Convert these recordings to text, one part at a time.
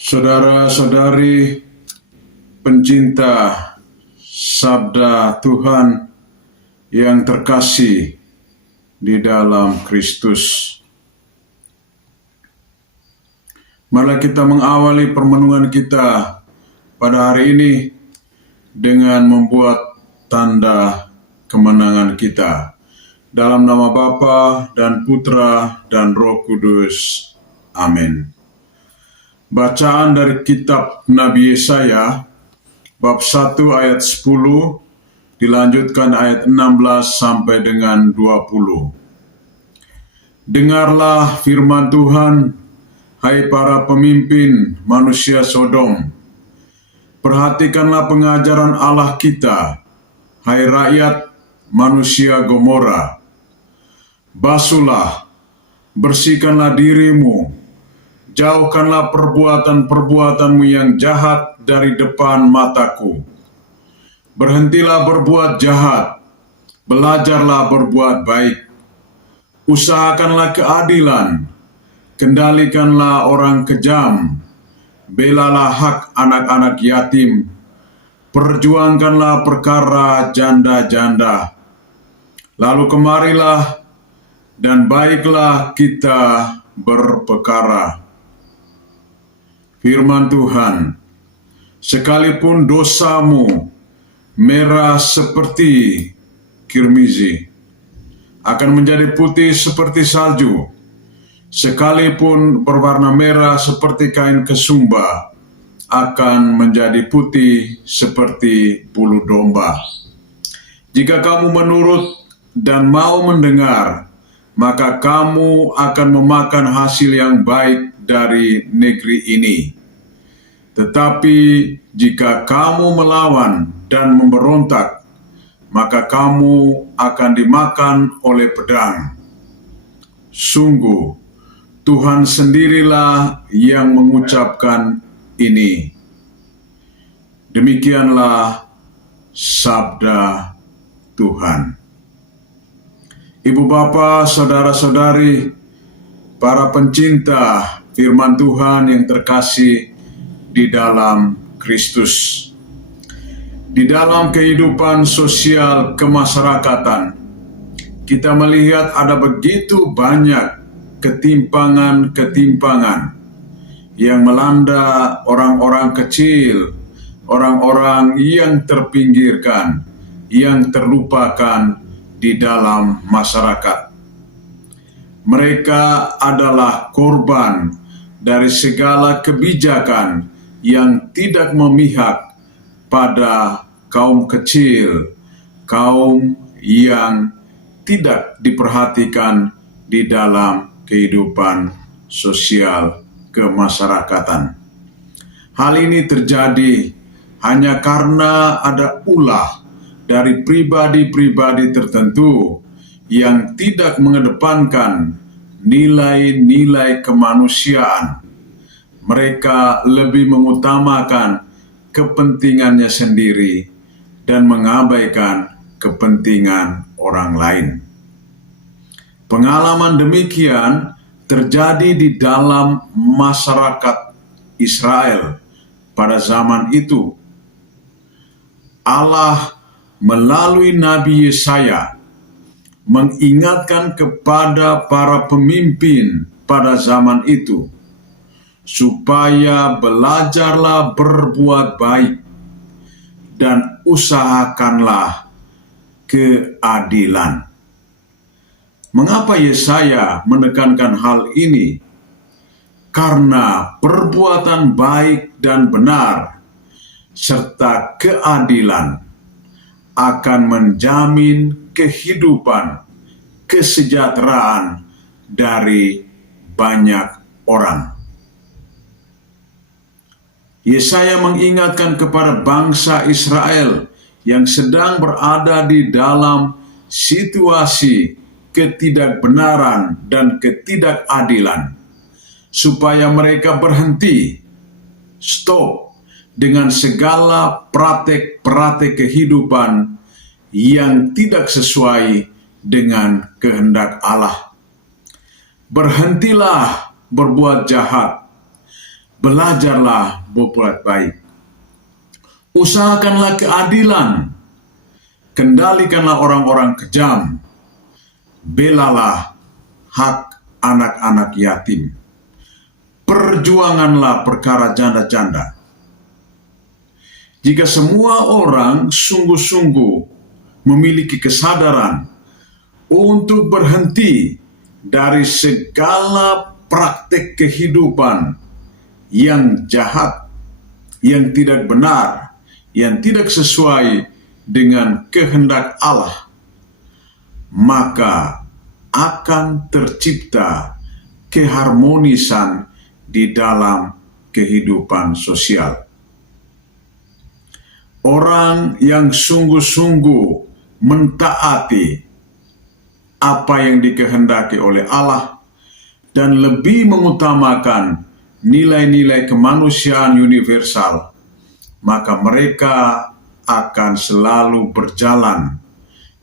Saudara-saudari pencinta sabda Tuhan yang terkasih di dalam Kristus. Mari kita mengawali permenungan kita pada hari ini dengan membuat tanda kemenangan kita. Dalam nama Bapa dan Putra dan Roh Kudus. Amin. Bacaan dari kitab Nabi Yesaya, bab 1 ayat 10, dilanjutkan ayat 16 sampai dengan 20. Dengarlah firman Tuhan, hai para pemimpin manusia Sodom. Perhatikanlah pengajaran Allah kita, hai rakyat manusia Gomora. Basuhlah, bersihkanlah dirimu, jauhkanlah perbuatan-perbuatanmu yang jahat dari depan mataku. Berhentilah berbuat jahat, belajarlah berbuat baik. Usahakanlah keadilan, kendalikanlah orang kejam, belalah hak anak-anak yatim, perjuangkanlah perkara janda-janda. Lalu kemarilah dan baiklah kita berperkara. Firman Tuhan, sekalipun dosamu merah seperti kirmizi, akan menjadi putih seperti salju. Sekalipun berwarna merah seperti kain kesumba, akan menjadi putih seperti bulu domba. Jika kamu menurut dan mau mendengar, maka kamu akan memakan hasil yang baik dari negeri ini. Tetapi jika kamu melawan dan memberontak, maka kamu akan dimakan oleh pedang. Sungguh, Tuhan sendirilah yang mengucapkan ini. Demikianlah sabda Tuhan. Ibu bapa, saudara-saudari, para pencinta firman Tuhan yang terkasih di dalam Kristus. Di dalam kehidupan sosial kemasyarakatan, kita melihat ada begitu banyak ketimpangan-ketimpangan yang melanda orang-orang kecil, orang-orang yang terpinggirkan, yang terlupakan di dalam masyarakat. Mereka adalah korban dari segala kebijakan yang tidak memihak pada kaum kecil, kaum yang tidak diperhatikan di dalam kehidupan sosial kemasyarakatan. Hal ini terjadi hanya karena ada ulah dari pribadi-pribadi tertentu yang tidak mengedepankan nilai-nilai kemanusiaan. Mereka lebih mengutamakan kepentingannya sendiri dan mengabaikan kepentingan orang lain. Pengalaman demikian terjadi di dalam masyarakat Israel pada zaman itu. Allah melalui Nabi Yesaya mengingatkan kepada para pemimpin pada zaman itu supaya belajarlah berbuat baik dan usahakanlah keadilan. Mengapa Yesaya menekankan hal ini? Karena perbuatan baik dan benar serta keadilan akan menjamin kehidupan, kesejahteraan dari banyak orang. Yesaya mengingatkan kepada bangsa Israel yang sedang berada di dalam situasi ketidakbenaran dan ketidakadilan, supaya mereka berhenti, stop dengan segala praktek-praktek kehidupan yang tidak sesuai dengan kehendak Allah. Berhentilah berbuat jahat, belajarlah berbuat baik. Usahakanlah keadilan, kendalikanlah orang-orang kejam, belalah hak anak-anak yatim, perjuanganlah perkara janda-janda. Jika semua orang sungguh-sungguh memiliki kesadaran untuk berhenti dari segala praktek kehidupan yang jahat, yang tidak benar, yang tidak sesuai dengan kehendak Allah, maka akan tercipta keharmonisan di dalam kehidupan sosial. Orang yang sungguh-sungguh mentaati apa yang dikehendaki oleh Allah dan lebih mengutamakan nilai-nilai kemanusiaan universal, maka mereka akan selalu berjalan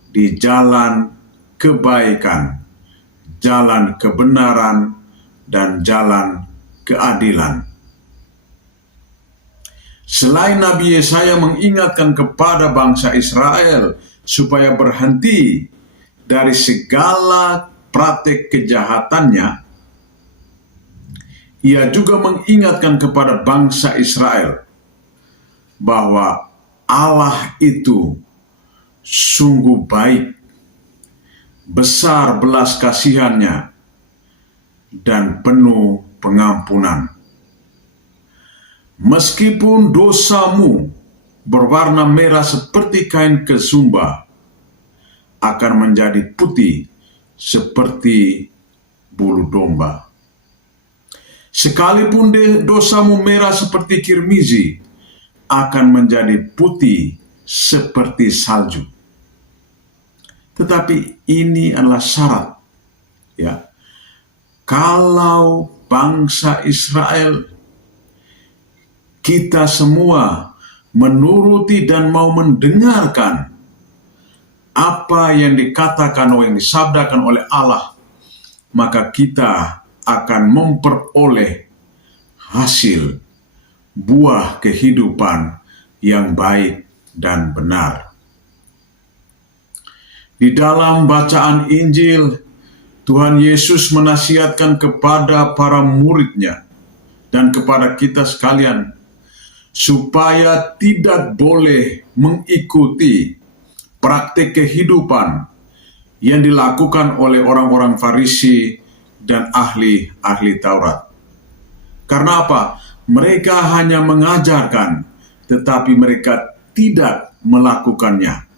di jalan kebaikan, jalan kebenaran, dan jalan keadilan. Selain Nabi Yesaya mengingatkan kepada bangsa Israel supaya berhenti dari segala praktek kejahatannya, ia juga mengingatkan kepada bangsa Israel bahwa Allah itu sungguh baik, besar belas kasihannya, dan penuh pengampunan. Meskipun dosamu berwarna merah seperti kain kesumba, akan menjadi putih seperti bulu domba. Sekalipun dosamu merah seperti kirmizi, akan menjadi putih seperti salju. Tetapi ini adalah syarat, ya. Kalau bangsa Israel, kita semua menuruti dan mau mendengarkan apa yang dikatakan atau yang disabdakan oleh Allah, maka kita akan memperoleh hasil buah kehidupan yang baik dan benar. Di dalam bacaan Injil, Tuhan Yesus menasihatkan kepada para murid-Nya dan kepada kita sekalian supaya tidak boleh mengikuti praktik kehidupan yang dilakukan oleh orang-orang Farisi dan ahli-ahli Taurat. Karena apa? Mereka hanya mengajarkan, tetapi mereka tidak melakukannya.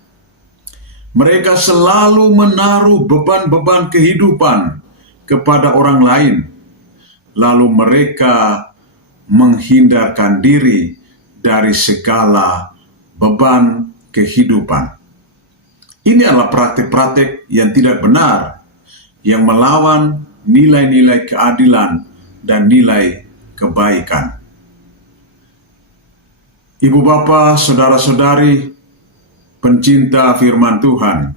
Mereka selalu menaruh beban-beban kehidupan kepada orang lain, lalu mereka menghindarkan diri dari segala beban kehidupan. Ini adalah praktik-praktik yang tidak benar, yang melawan nilai-nilai keadilan dan nilai kebaikan. Ibu bapa, saudara-saudari, pencinta firman Tuhan,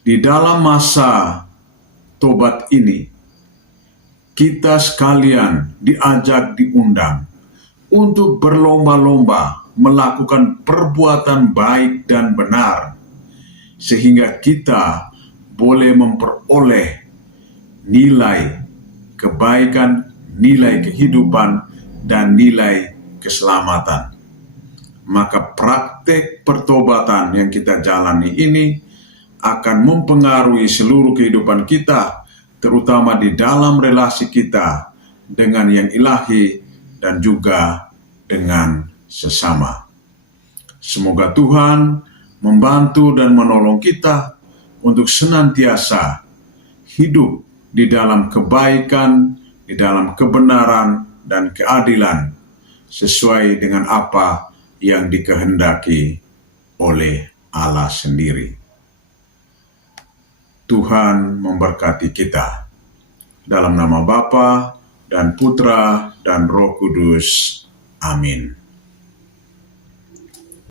di dalam masa tobat ini, kita sekalian diajak, diundang untuk berlomba-lomba melakukan perbuatan baik dan benar, sehingga kita boleh memperoleh nilai kebaikan, nilai kehidupan, dan nilai keselamatan. Maka praktek pertobatan yang kita jalani ini akan mempengaruhi seluruh kehidupan kita, terutama di dalam relasi kita dengan yang ilahi dan juga dengan sesama. Semoga Tuhan membantu dan menolong kita untuk senantiasa hidup di dalam kebaikan, di dalam kebenaran dan keadilan, sesuai dengan apa yang dikehendaki oleh Allah sendiri. Tuhan memberkati kita. Dalam nama Bapa dan Putra dan Roh Kudus. Amin.